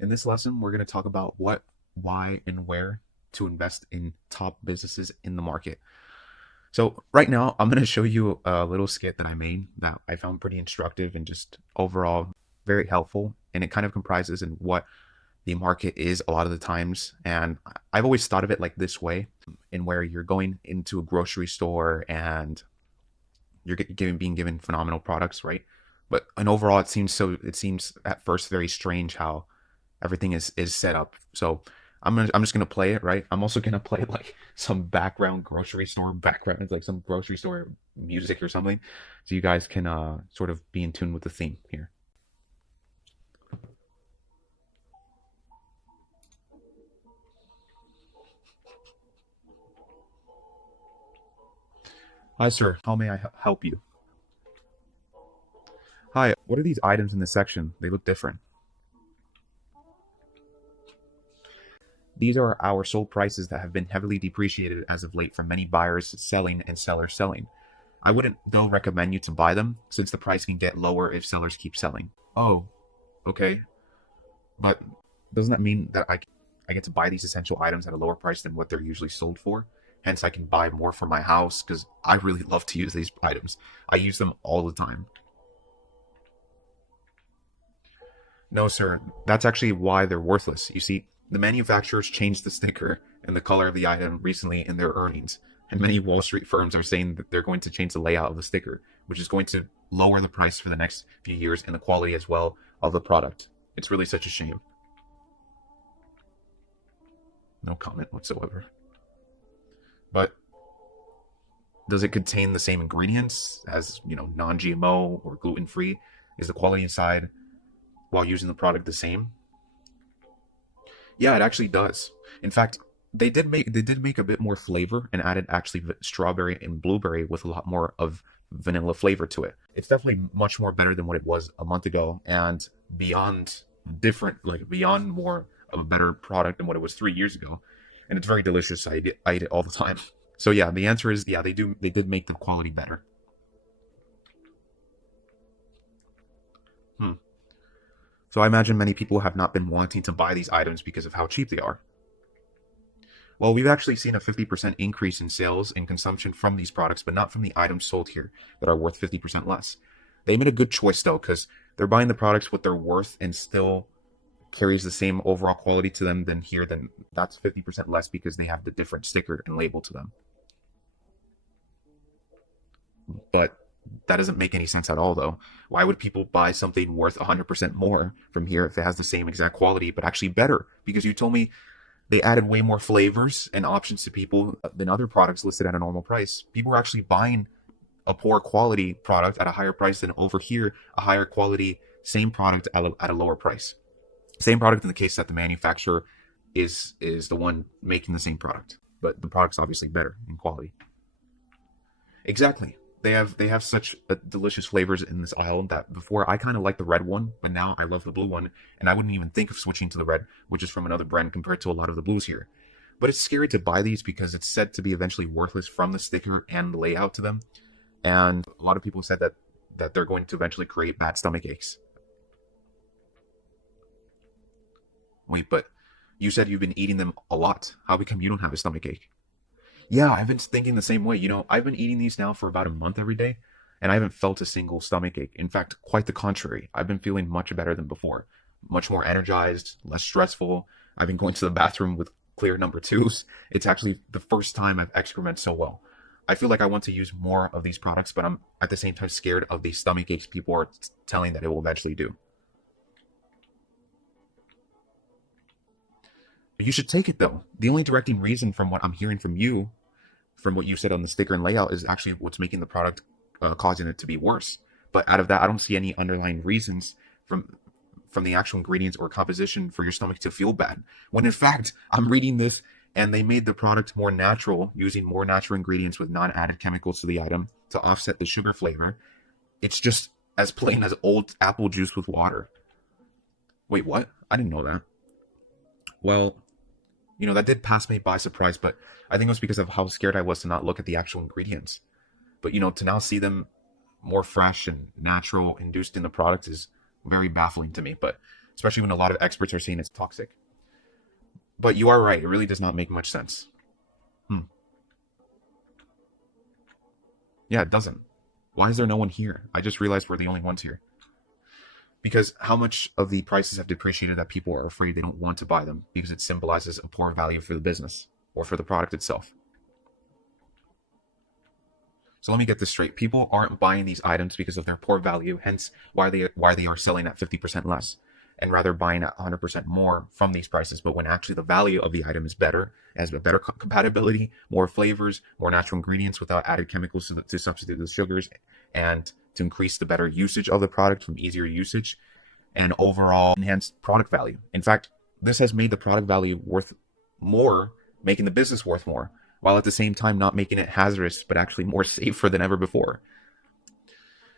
In this lesson, we're going to talk about what, why, and where to invest in top businesses in the market. So, right now, I'm going to show you a little skit that I made that I found pretty instructive and just overall very helpful. And it kind of comprises in what the market is a lot of the times. And I've always thought of it like this way, in where you're going into a grocery store and you're being given phenomenal products, right? But and overall, it seems at first very strange how everything is set up. So I'm just gonna play it, right? I'm also gonna play like some background grocery store background, like some grocery store music or something, so you guys can sort of be in tune with the theme here. Hi, sir. How may I help you? Hi. What are these items in this section? They look different. These are our sold prices that have been heavily depreciated as of late from many buyers selling and sellers selling. I wouldn't, though, recommend you to buy them, since the price can get lower if sellers keep selling. Oh, okay. But doesn't that mean that I get to buy these essential items at a lower price than what they're usually sold for? Hence, I can buy more for my house because I really love to use these items. I use them all the time. No, sir. That's actually why they're worthless. You see, the manufacturers changed the sticker and the color of the item recently in their earnings, and many Wall Street firms are saying that they're going to change the layout of the sticker, which is going to lower the price for the next few years and the quality as well of the product. It's really such a shame. No comment whatsoever. But does it contain the same ingredients as, non-GMO or gluten-free? Is the quality inside while using the product the same? Yeah, it actually does. In fact, they did make a bit more flavor and added actually strawberry and blueberry with a lot more of vanilla flavor to it. It's definitely much more better than what it was a month ago and beyond different, like beyond more of a better product than what it was 3 years ago. And it's very delicious. I eat it all the time. So yeah, the answer is yeah, they did make the quality better. Hmm. So I imagine many people have not been wanting to buy these items because of how cheap they are. Well, we've actually seen a 50% increase in sales and consumption from these products, but not from the items sold here that are worth 50% less. They made a good choice though, because they're buying the products what they're worth and still carries the same overall quality to them than here, then that's 50% less because they have the different sticker and label to them. But that doesn't make any sense at all though. Why would people buy something worth 100% more from here if it has the same exact quality but actually better? Because you told me they added way more flavors and options to people than other products listed at a normal price. People are actually buying a poor quality product at a higher price than over here, a higher quality, same product at a lower price. Same product in the case that the manufacturer is the one making the same product, but the product's obviously better in quality. Exactly. They have such delicious flavors in this aisle that before I kind of liked the red one, but now I love the blue one, and I wouldn't even think of switching to the red, which is from another brand compared to a lot of the blues here. But it's scary to buy these because it's said to be eventually worthless from the sticker and the layout to them, and a lot of people said that they're going to eventually create bad stomach aches. Wait, but you said you've been eating them a lot. How come you don't have a stomach ache? Yeah, I've been thinking the same way. I've been eating these now for about a month every day, and I haven't felt a single stomach ache. In fact, quite the contrary. I've been feeling much better than before, much more energized, less stressful. I've been going to the bathroom with clear number twos. It's actually the first time I've excremented so well. I feel like I want to use more of these products, but I'm at the same time scared of the stomach aches people are telling that it will eventually do. You should take it though. The only directing reason from what I'm hearing from what you said on the sticker and layout is actually what's making the product causing it to be worse. But out of that, I don't see any underlying reasons from the actual ingredients or composition for your stomach to feel bad. When in fact, I'm reading this and they made the product more natural using more natural ingredients with non-added chemicals to the item to offset the sugar flavor. It's just as plain as old apple juice with water. Wait, what? I didn't know that. Well, that did pass me by surprise, but I think it was because of how scared I was to not look at the actual ingredients. But to now see them more fresh and natural induced in the product is very baffling to me. But especially when a lot of experts are saying it's toxic. But you are right, it really does not make much sense. Hmm. Yeah, it doesn't. Why is there no one here? I just realized we're the only ones here. Because how much of the prices have depreciated that people are afraid they don't want to buy them because it symbolizes a poor value for the business or for the product itself. So let me get this straight. People aren't buying these items because of their poor value, hence why they are selling at 50% less and rather buying at 100% more from these prices. But when actually the value of the item is better, has a better compatibility, more flavors, more natural ingredients without added chemicals to substitute the sugars, and to increase the better usage of the product from easier usage and overall enhanced product value. In fact, this has made the product value worth more, making the business worth more, while at the same time not making it hazardous, but actually more safer than ever before.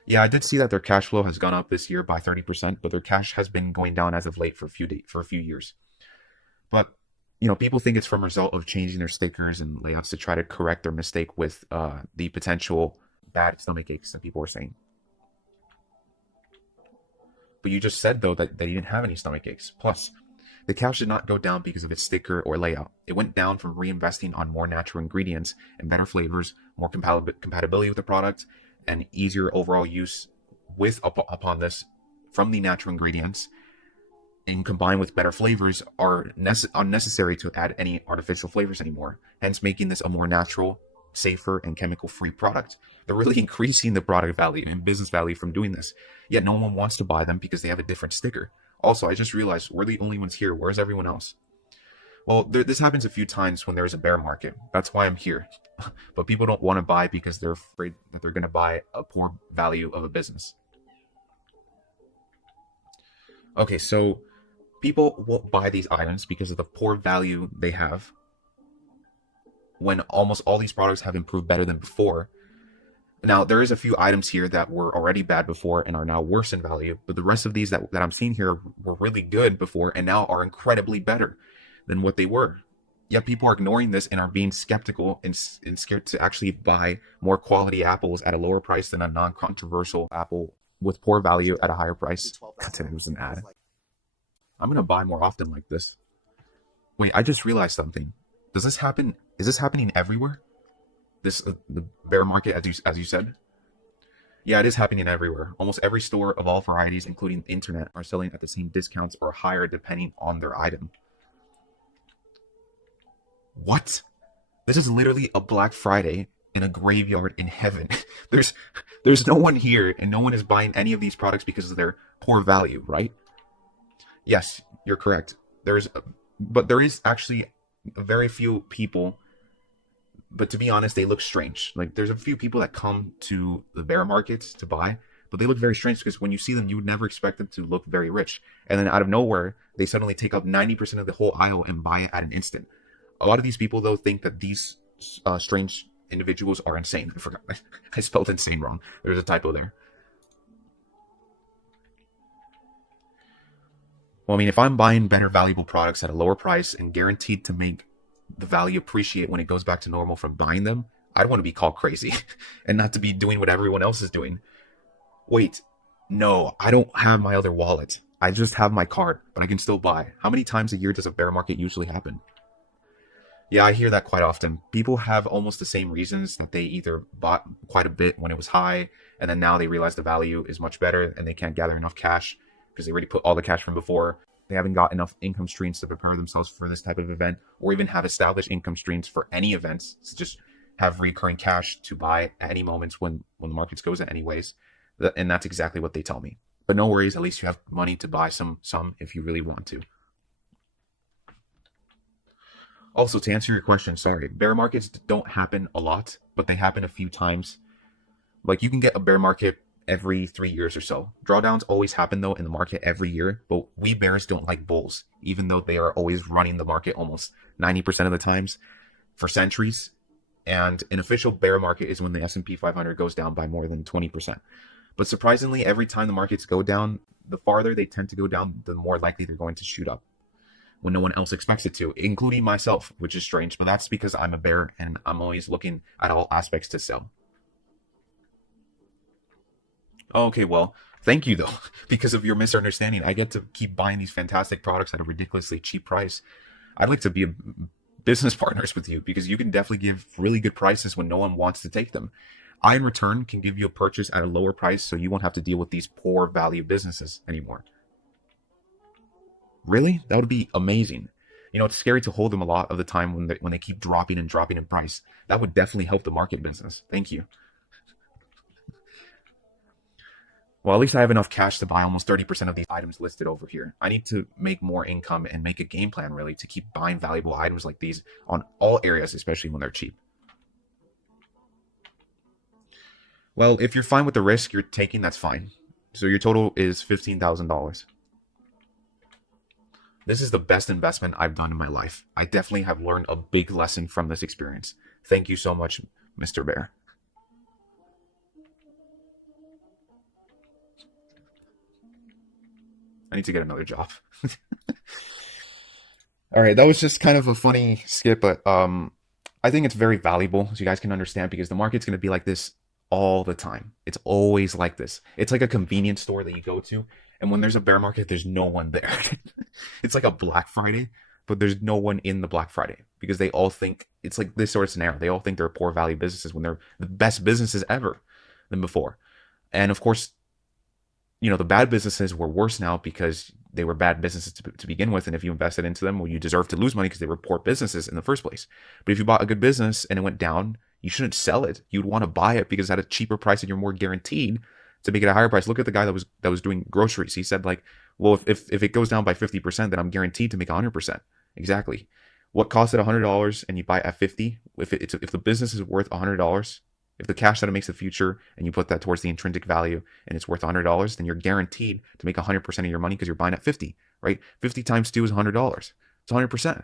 Yeah, I did see that their cash flow has gone up this year by 30%, but their cash has been going down as of late for a few years. But people think it's from a result of changing their stickers and layouts to try to correct their mistake with the potential bad stomach aches that people were saying. But you just said though that you didn't have any stomach aches. Plus, the cash did not go down because of its sticker or layout. It went down from reinvesting on more natural ingredients and better flavors, more compatibility with the product, and easier overall use upon this from the natural ingredients, and combined with better flavors are unnecessary to add any artificial flavors anymore, hence making this a more natural, safer, and chemical-free product. They're really increasing the product value and business value from doing this, yet no one wants to buy them because they have a different sticker. Also, I just realized we're the only ones here. Where's everyone else? Well, this happens a few times when there's a bear market. That's why I'm here. But people don't want to buy because they're afraid that they're going to buy a poor value of a business. Okay, so people won't buy these items because of the poor value they have when almost all these products have improved better than before. Now, there is a few items here that were already bad before and are now worse in value, but the rest of these that I'm seeing here were really good before and now are incredibly better than what they were. Yet people are ignoring this and are being skeptical and scared to actually buy more quality apples at a lower price than a non-controversial apple with poor value at a higher price. It was an ad. I'm going to buy more often like this. Wait, I just realized something. Does this happen? Is this happening everywhere? The bear market, as you said? Yeah, it is happening everywhere. Almost every store of all varieties, including the internet, are selling at the same discounts or higher depending on their item. What? This is literally a Black Friday in a graveyard in heaven. There's no one here, and no one is buying any of these products because of their poor value, right? Yes, you're correct. But there is actually very few people. But to be honest, they look strange. Like, there's a few people that come to the bear markets to buy, but they look very strange because when you see them, you would never expect them to look very rich. And then out of nowhere, they suddenly take up 90% of the whole aisle and buy it at an instant. A lot of these people, though, think that these strange individuals are insane. I forgot. I spelled insane wrong. There's a typo there. Well, I mean, if I'm buying better valuable products at a lower price and guaranteed to make the value appreciate when it goes back to normal from buying them, I'd want to be called crazy and not to be doing what everyone else is doing. Wait, no, I don't have my other wallet. I just have my card, but I can still buy. How many times a year does a bear market usually happen? Yeah, I hear that quite often. People have almost the same reasons, that they either bought quite a bit when it was high, and then now they realize the value is much better and they can't gather enough cash because they already put all the cash from before. They haven't got enough income streams to prepare themselves for this type of event, or even have established income streams for any events to just have recurring cash to buy at any moments when the markets goes at anyways. And that's exactly what they tell me. But no worries, at least you have money to buy some if you really want to. Also, to answer your question, sorry, bear markets don't happen a lot, but they happen a few times. Like, you can get a bear market every 3 years or so. Drawdowns always happen, though, in the market every year, but we bears don't like bulls, even though they are always running the market almost 90% of the times for centuries. And an official bear market is when the S&P 500 goes down by more than 20%. But surprisingly, every time the markets go down, the farther they tend to go down, the more likely they're going to shoot up when no one else expects it to, including myself, which is strange, but that's because I'm a bear and I'm always looking at all aspects to sell. Oh, okay, well, thank you though. Because of your misunderstanding, I get to keep buying these fantastic products at a ridiculously cheap price. I'd like to be a business partners with you because you can definitely give really good prices when no one wants to take them. I, in return, can give you a purchase at a lower price so you won't have to deal with these poor value businesses anymore. Really? That would be amazing. It's scary to hold them a lot of the time when they keep dropping and dropping in price. That would definitely help the market business. Thank you. Well, at least I have enough cash to buy almost 30% of these items listed over here. I need to make more income and make a game plan really to keep buying valuable items like these on all areas, especially when they're cheap. Well, if you're fine with the risk you're taking, that's fine. So your total is $15,000. This is the best investment I've done in my life. I definitely have learned a big lesson from this experience. Thank you so much, Mr. Bear. I need to get another job. All right, that was just kind of a funny skit, but I think it's very valuable so you guys can understand because the market's going to be like this all the time. It's always like this. It's like a convenience store that you go to, and when there's a bear market, there's no one there. It's like a Black Friday, but there's no one in the Black Friday because they all think it's like this sort of scenario. They all think they're poor value businesses when they're the best businesses ever than before. And of course, the bad businesses were worse now because they were bad businesses to begin with. And if you invested into them, well, you deserve to lose money because they were poor businesses in the first place. But if you bought a good business and it went down, you shouldn't sell it. You'd want to buy it because it's at a cheaper price and you're more guaranteed to make it a higher price. Look at the guy that was doing groceries. He said like, well, if it goes down by 50%, then I'm guaranteed to make 100%. Exactly. What costs it $100 and you buy it at 50? If the business is worth $100, if the cash that it makes in the future and you put that towards the intrinsic value and it's worth $100, then you're guaranteed to make 100% of your money because you're buying at 50, right? 50 times 2 is $100. It's 100%,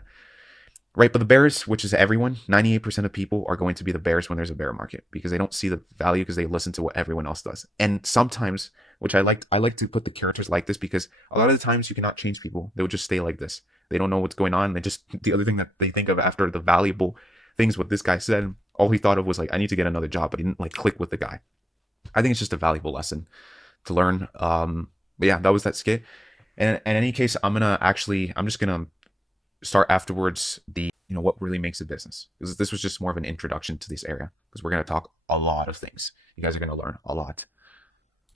right? But the bears, which is everyone, 98% of people are going to be the bears when there's a bear market because they don't see the value because they listen to what everyone else does. And sometimes, which I like to put the characters like this because a lot of the times you cannot change people. They will just stay like this. They don't know what's going on. The other thing that they think of after the valuable things what this guy said, all he thought of was like, I need to get another job, but he didn't like click with the guy. I think it's just a valuable lesson to learn. But yeah, that was that skit. And in any case, I'm just gonna start afterwards what really makes a business because this was just more of an introduction to this area because we're gonna talk a lot of things. You guys are gonna learn a lot.